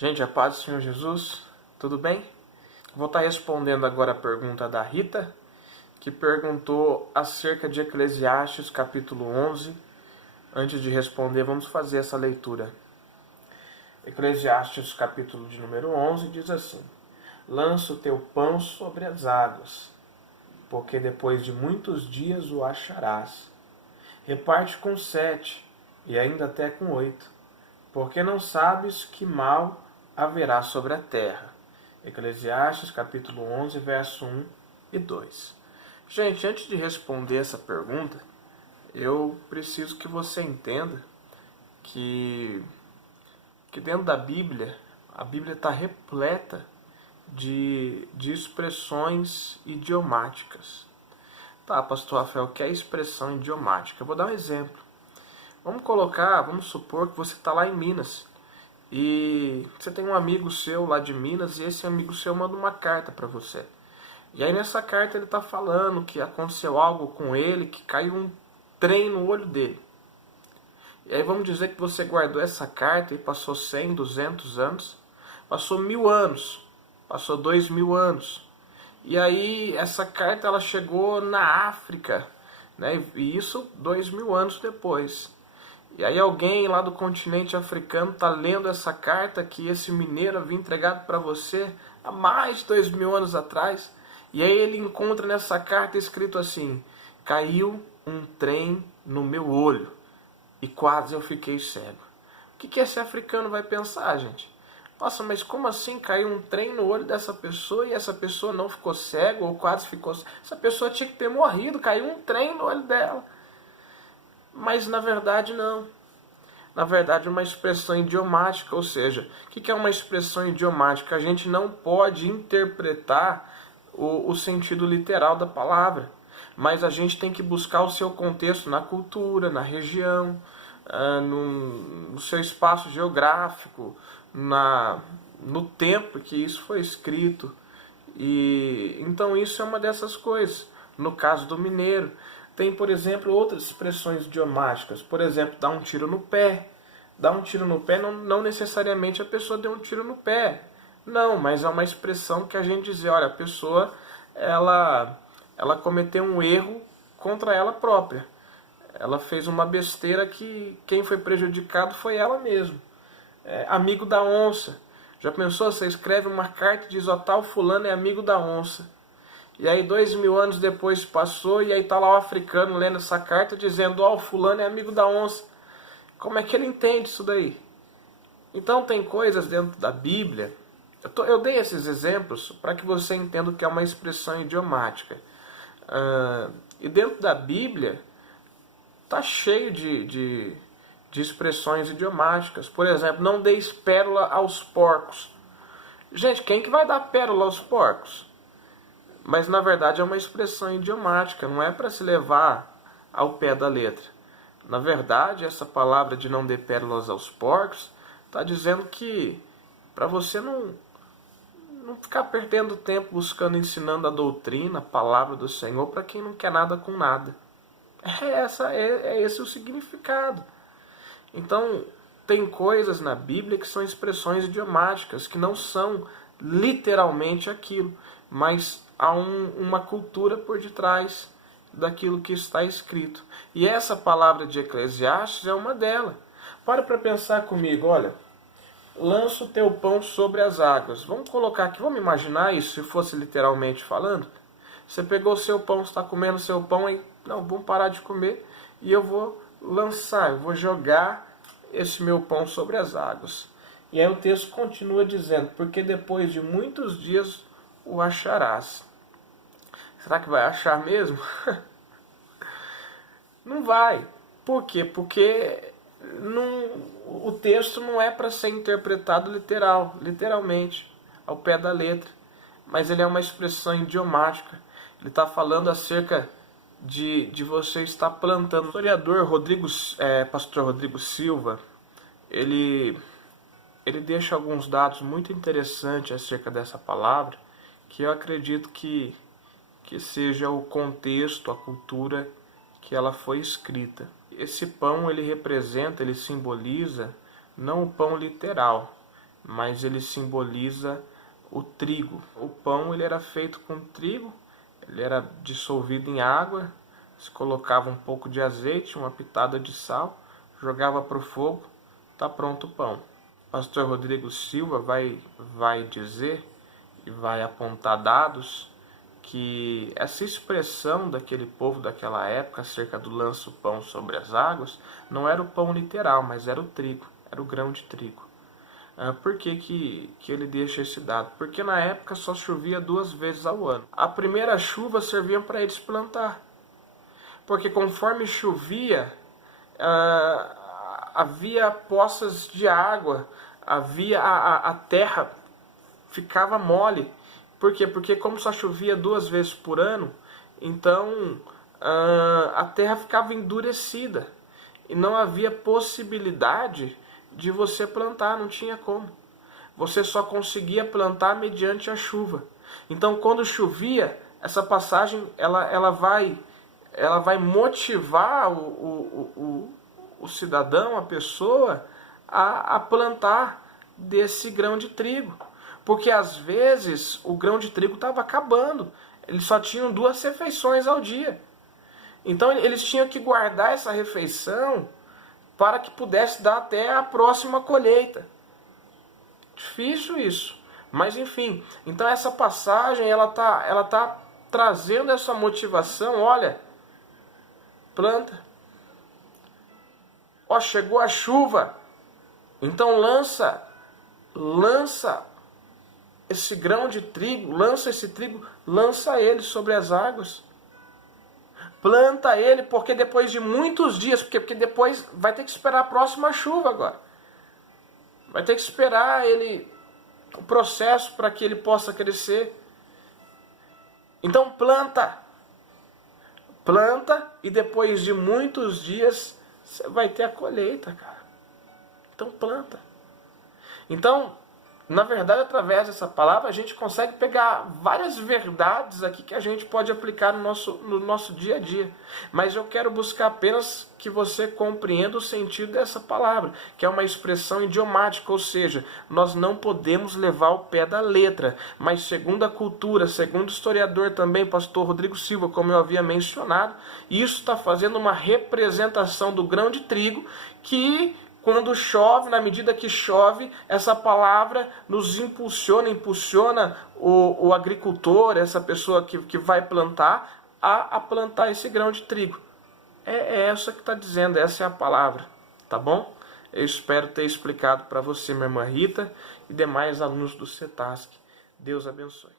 Gente, a paz do Senhor Jesus, tudo bem? Vou estar respondendo agora a pergunta da Rita, que perguntou acerca de Eclesiastes capítulo 11. Antes de responder, vamos fazer essa leitura. Eclesiastes capítulo de número 11 diz assim: Lança o teu pão sobre as águas, porque depois de muitos dias o acharás. Reparte com 7, e ainda até com 8, porque não sabes que mal haverá sobre a terra. Eclesiastes capítulo 11, verso 1 e 2. Gente, antes de responder essa pergunta, eu preciso que você entenda que dentro da Bíblia, a Bíblia está repleta de expressões idiomáticas. Tá, pastor Rafael, o que é expressão idiomática? Eu vou dar um exemplo. Vamos supor que você está lá em Minas e você tem um amigo seu lá de Minas e esse amigo seu manda uma carta para você. E aí nessa carta ele está falando que aconteceu algo com ele, que caiu um trem no olho dele. E aí vamos dizer que você guardou essa carta e passou 100, 200 anos, passou 1000 anos, passou 2000 anos. E aí essa carta ela chegou na África, né? E isso 2000 anos depois. E aí alguém lá do continente africano está lendo essa carta que esse mineiro havia entregado para você há mais de 2000 anos atrás. E aí ele encontra nessa carta escrito assim: caiu um trem no meu olho e quase eu fiquei cego. O que esse africano vai pensar, gente? Nossa, mas como assim caiu um trem no olho dessa pessoa e essa pessoa não ficou cego ou quase ficou cego? Essa pessoa tinha que ter morrido, caiu um trem no olho dela. Mas na verdade não. Na verdade é uma expressão idiomática, ou seja, o que é uma expressão idiomática? A gente não pode interpretar o sentido literal da palavra, mas a gente tem que buscar o seu contexto na cultura, na região, no seu espaço geográfico, no tempo que isso foi escrito. E então isso é uma dessas coisas. No caso do mineiro, tem, por exemplo, outras expressões idiomáticas. Por exemplo, dar um tiro no pé. Dar um tiro no pé não necessariamente a pessoa deu um tiro no pé. Não, mas é uma expressão que a gente diz, olha, a pessoa ela cometeu um erro contra ela própria. Ela fez uma besteira que quem foi prejudicado foi ela mesma. Amigo da onça. Já pensou? Você escreve uma carta e diz, ó, tal fulano é amigo da onça. E aí 2000 anos depois passou e aí tá lá o africano lendo essa carta dizendo, ó, o fulano é amigo da onça. Como é que ele entende isso daí? Então tem coisas dentro da Bíblia, eu dei esses exemplos para que você entenda o que é uma expressão idiomática. E dentro da Bíblia está cheio de expressões idiomáticas. Por exemplo, não deis pérola aos porcos. Gente, quem que vai dar pérola aos porcos? Mas na verdade é uma expressão idiomática, não é para se levar ao pé da letra. Na verdade, essa palavra de não dê pérolas aos porcos está dizendo que para você não ficar perdendo tempo buscando, ensinando a doutrina, a palavra do Senhor para quem não quer nada com nada. É esse o significado. Então, tem coisas na Bíblia que são expressões idiomáticas, que não são literalmente aquilo, mas há uma cultura por detrás daquilo que está escrito. E essa palavra de Eclesiastes é uma delas. Para pensar comigo, olha, lança o teu pão sobre as águas. Vamos colocar aqui, vamos imaginar isso se fosse literalmente falando. Você pegou o seu pão, está comendo o seu pão e não, vamos parar de comer e eu vou lançar, eu vou jogar esse meu pão sobre as águas. E aí o texto continua dizendo, porque depois de muitos dias o acharás. Será que vai achar mesmo? Não vai. Por quê? Porque o texto não é para ser interpretado literalmente, ao pé da letra. Mas ele é uma expressão idiomática. Ele está falando acerca de você estar plantando. O historiador pastor Rodrigo Silva, ele deixa alguns dados muito interessantes acerca dessa palavra, que eu acredito que seja o contexto, a cultura que ela foi escrita. Esse pão ele representa, ele simboliza não o pão literal, mas ele simboliza o trigo. O pão ele era feito com trigo, ele era dissolvido em água, se colocava um pouco de azeite, uma pitada de sal, jogava para o fogo, está pronto o pão. O pastor Rodrigo Silva vai dizer e vai apontar dados que essa expressão daquele povo daquela época acerca do lança o pão sobre as águas não era o pão literal, mas era o trigo, era o grão de trigo. Por que ele deixa esse dado? Porque na época só chovia 2 vezes ao ano. A primeira chuva servia para eles plantar. Porque conforme chovia, havia poças de água, a terra ficava mole. Por quê? Porque como só chovia 2 vezes por ano, então a terra ficava endurecida. E não havia possibilidade de você plantar, não tinha como. Você só conseguia plantar mediante a chuva. Então, quando chovia, essa passagem ela vai motivar o cidadão, a pessoa, a plantar desse grão de trigo. Porque às vezes o grão de trigo estava acabando. Eles só tinham 2 refeições ao dia. Então eles tinham que guardar essa refeição para que pudesse dar até a próxima colheita. Difícil isso. Mas enfim, então essa passagem ela tá trazendo essa motivação, olha, planta. Ó, chegou a chuva. Então lança esse grão de trigo, lança esse trigo, lança ele sobre as águas. Planta ele, porque depois de muitos dias, porque depois vai ter que esperar a próxima chuva agora. Vai ter que esperar o processo para que ele possa crescer. Então planta e depois de muitos dias você vai ter a colheita, cara. Então planta. Então, na verdade, através dessa palavra, a gente consegue pegar várias verdades aqui que a gente pode aplicar no nosso dia a dia. Mas eu quero buscar apenas que você compreenda o sentido dessa palavra, que é uma expressão idiomática, ou seja, nós não podemos levar ao pé da letra. Mas segundo a cultura, segundo o historiador também, pastor Rodrigo Silva, como eu havia mencionado, isso está fazendo uma representação do grão de trigo que, quando chove, na medida que chove, essa palavra nos impulsiona o agricultor, essa pessoa que vai plantar, a plantar esse grão de trigo. É essa que está dizendo, essa é a palavra, tá bom? Eu espero ter explicado para você, minha irmã Rita, e demais alunos do CETASC. Deus abençoe.